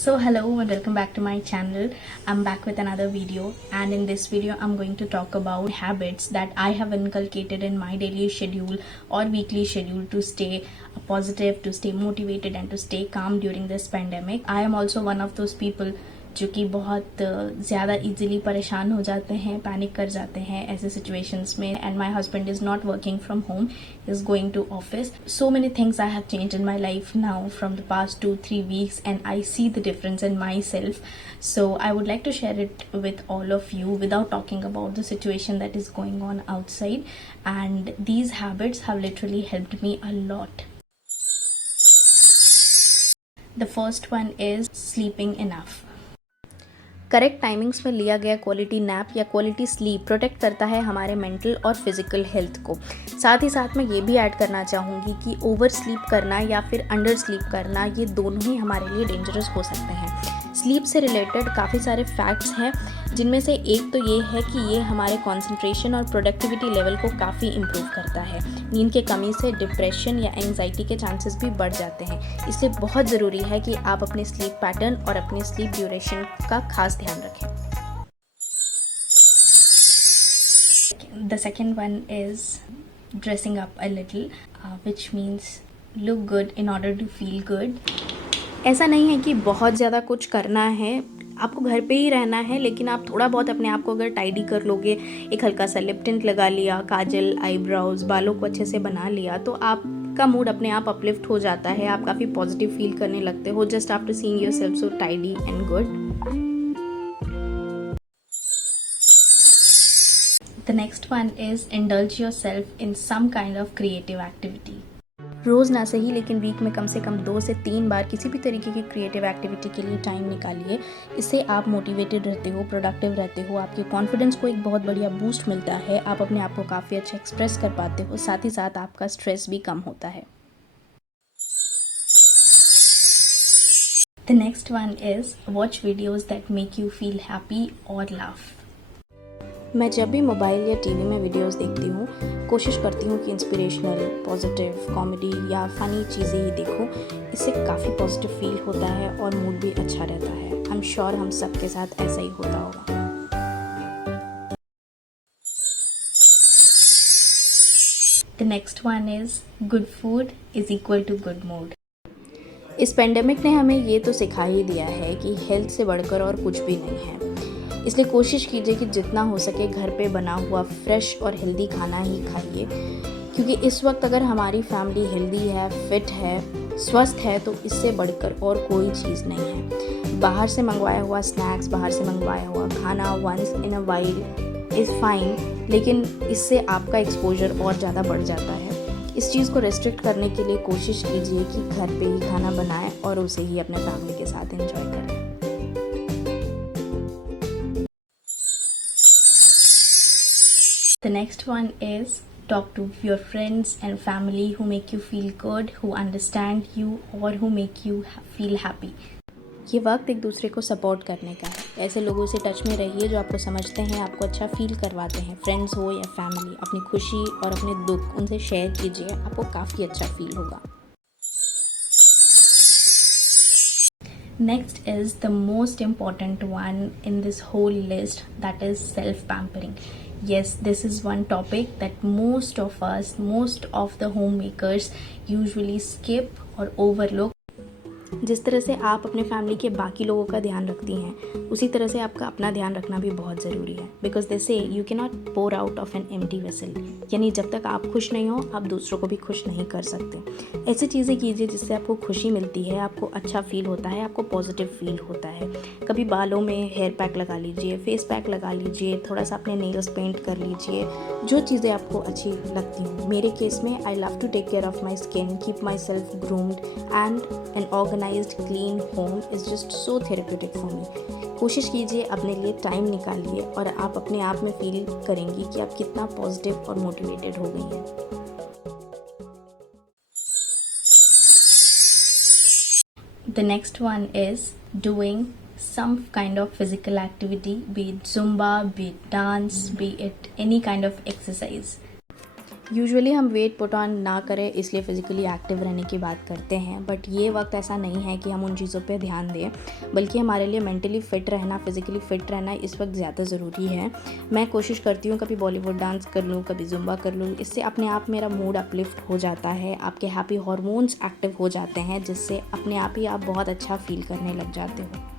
So hello and welcome back to my channel. I'm back with another video, and in this video I'm going to talk about habits that I have inculcated in my daily schedule or weekly schedule to stay positive, to stay motivated and to stay calm during this pandemic. I am also one of those people जो कि बहुत ज़्यादा easily परेशान हो जाते हैं, panic कर जाते हैं ऐसे सिचुएशंस में. And my husband is not working from home, is going to office. So many things I have change in my life now from the past 2-3 weeks, and I see the difference in myself. So I would like to share it with all of you without talking about the situation that is going on outside. And these habits have literally helped me a lot. The first one is sleeping enough. Correct timings में लिया गया quality nap या quality sleep protect करता है हमारे mental और physical health को. साथ ही साथ मैं ये भी ऐड करना चाहूँगी कि ओवर स्लीप करना या फिर अंडर स्लीप करना, ये दोनों ही हमारे लिए डेंजरस हो सकते हैं. स्लीप से रिलेटेड काफ़ी सारे फैक्ट्स हैं, जिनमें से एक तो ये है कि ये हमारे कंसंट्रेशन और प्रोडक्टिविटी लेवल को काफ़ी इम्प्रूव करता है. नींद के कमी से डिप्रेशन या एंग्जाइटी के चांसेस भी बढ़ जाते हैं. इसलिए बहुत ज़रूरी है कि आप अपने स्लीप पैटर्न और अपने स्लीप ड्यूरेशन का खास ध्यान रखें. The second one is dressing up a little, which means look good in order to feel good. ऐसा नहीं है कि बहुत ज़्यादा कुछ करना है, आपको घर पे ही रहना है, लेकिन आप थोड़ा बहुत अपने आप को अगर टाइडी कर लोगे, एक हल्का सा लिप टिंट लगा लिया, काजल, आईब्राउज, बालों को अच्छे से बना लिया, तो आपका मूड अपने आप अपलिफ्ट हो जाता है. आप काफ़ी पॉजिटिव फील करने लगते हो just after seeing yourself so tidy and good. The next one is indulge yourself in some kind of creative activity. रोज़ ना सही लेकिन वीक में कम से कम 2 से 3 बार किसी भी तरीके की क्रिएटिव एक्टिविटी के लिए टाइम निकालिए. इससे आप मोटिवेटेड रहते हो, प्रोडक्टिव रहते हो, आपके कॉन्फिडेंस को एक बहुत बढ़िया बूस्ट मिलता है, आप अपने आप को काफ़ी अच्छा एक्सप्रेस कर पाते हो, साथ ही साथ आपका स्ट्रेस भी कम होता है. The next one is watch videos that make you feel happy or laugh. मैं जब भी मोबाइल या टीवी में वीडियोस देखती हूँ, कोशिश करती हूँ कि इंस्पिरेशनल, पॉजिटिव, कॉमेडी या फ़नी चीज़ें ही देखूँ. इससे काफ़ी पॉजिटिव फील होता है और मूड भी अच्छा रहता है. आई एम श्योर हम सबके साथ ऐसा ही होता होगा. The next one is good food is equal to good mood. इस पेंडेमिक ने हमें ये तो सिखा ही दिया है कि हेल्थ से बढ़कर और कुछ भी नहीं है. इसलिए कोशिश कीजिए कि जितना हो सके घर पे बना हुआ फ्रेश और हेल्दी खाना ही खाइए, क्योंकि इस वक्त अगर हमारी फैमिली हेल्दी है, फिट है, स्वस्थ है, तो इससे बढ़कर और कोई चीज़ नहीं है. बाहर से मंगवाया हुआ स्नैक्स, बाहर से मंगवाया हुआ खाना once in a while is fine, लेकिन इससे आपका एक्सपोजर और ज़्यादा बढ़ जाता है. इस चीज़ को रेस्ट्रिक्ट करने के लिए कोशिश कीजिए कि घर पे ही खाना बनाएं और उसे ही अपने फैमिली के साथ एंजॉय करें. The next one is talk to your friends and family who make you feel good, who understand you or who make you feel happy. ये वक्त एक दूसरे को सपोर्ट करने का है. ऐसे लोगों से टच में रहिए जो आपको समझते हैं, आपको अच्छा फील करवाते हैं. फ्रेंड्स हो या फैमिली, अपनी खुशी और अपने दुख उनसे शेयर कीजिए, आपको काफ़ी अच्छा फील होगा. Next is the most important one in this whole list, that is self-pampering. Yes, this is one topic that most of us, most of the homemakers usually skip or overlook. जिस तरह से आप अपने family के बाकी लोगों का ध्यान रखती हैं, उसी तरह से आपका अपना ध्यान रखना भी बहुत ज़रूरी है. Because they say you can not pour out of an empty vessel, यानी जब तक आप खुश नहीं हो, आप दूसरों को भी खुश नहीं कर सकते. ऐसी चीज़ें कीजिए जिससे आपको खुशी मिलती है, आपको अच्छा फील होता है, आपको पॉजिटिव फील होता है. कभी बालों में हेयर पैक लगा लीजिए, फेस पैक लगा लीजिए, थोड़ा सा अपने नेल्स पेंट कर लीजिए, जो चीज़ें आपको अच्छी लगती हैं. मेरे केस में I love to take care of my skin, keep myself groomed, and an organised clean home is just so therapeutic for me. कोशिश कीजिए, अपने लिए टाइम निकालिए और आप अपने आप में फील करेंगी कि आप कितना पॉजिटिव और मोटिवेटेड हो गई हैं. The next one is doing some kind of physical activity, be it Zumba, be it dance, be it any kind of exercise. Usually हम वेट पुट ऑन ना करें इसलिए फ़िज़िकली एक्टिव रहने की बात करते हैं, बट ये वक्त ऐसा नहीं है कि हम उन चीज़ों पे ध्यान दें, बल्कि हमारे लिए मेंटली फ़िट रहना, फ़िज़िकली फ़िट रहना इस वक्त ज़्यादा ज़रूरी है। मैं कोशिश करती हूँ कभी बॉलीवुड डांस कर लूँ, कभी ज़ुम्बा कर लूँ, इससे अपने आप मेरा मूड अपलिफ्ट हो जाता है, आपके हैप्पी हार्मोन्स एक्टिव हो जाते हैं, जिससे अपने आप ही आप बहुत अच्छा फ़ील करने लग जाते हो।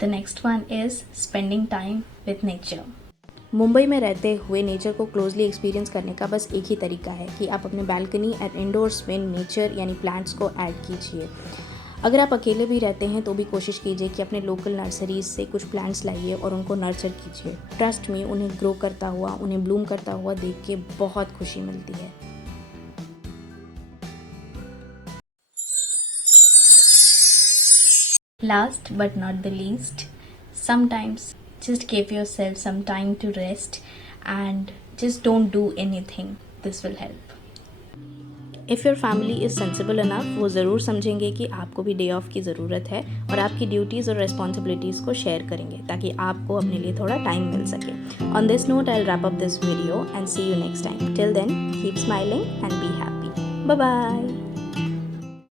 The next one is spending time with nature. Mumbai में रहते हुए नेचर को क्लोजली एक्सपीरियंस करने का बस एक ही तरीका है कि आप अपने बैल्कनी एंड इंडोर्स में नेचर यानी प्लांट्स को ऐड कीजिए। अगर आप अकेले भी रहते हैं तो भी कोशिश कीजिए कि अपने लोकल नर्सरीज से कुछ प्लांट्स लाइए और उनको नर्चर कीजिए। ट्रस्ट में उन्हें ग्रो करता हुआ, उन्हें ब्लूम करता हुआ देख के बहुत खुशी मिलती है। Last but not the least, sometimes just give yourself some time to rest and just don't do anything. This will help. If your family is sensible enough, वो ज़रूर समझेंगे कि आपको भी डे ऑफ की ज़रूरत है और आपकी ड्यूटीज़ और रिस्पॉन्सिबिलिटीज़ को शेयर करेंगे ताकि आपको अपने लिए थोड़ा टाइम मिल सके। On this note, I'll wrap up this video and see you next time. Till then, keep smiling and be happy. Bye bye.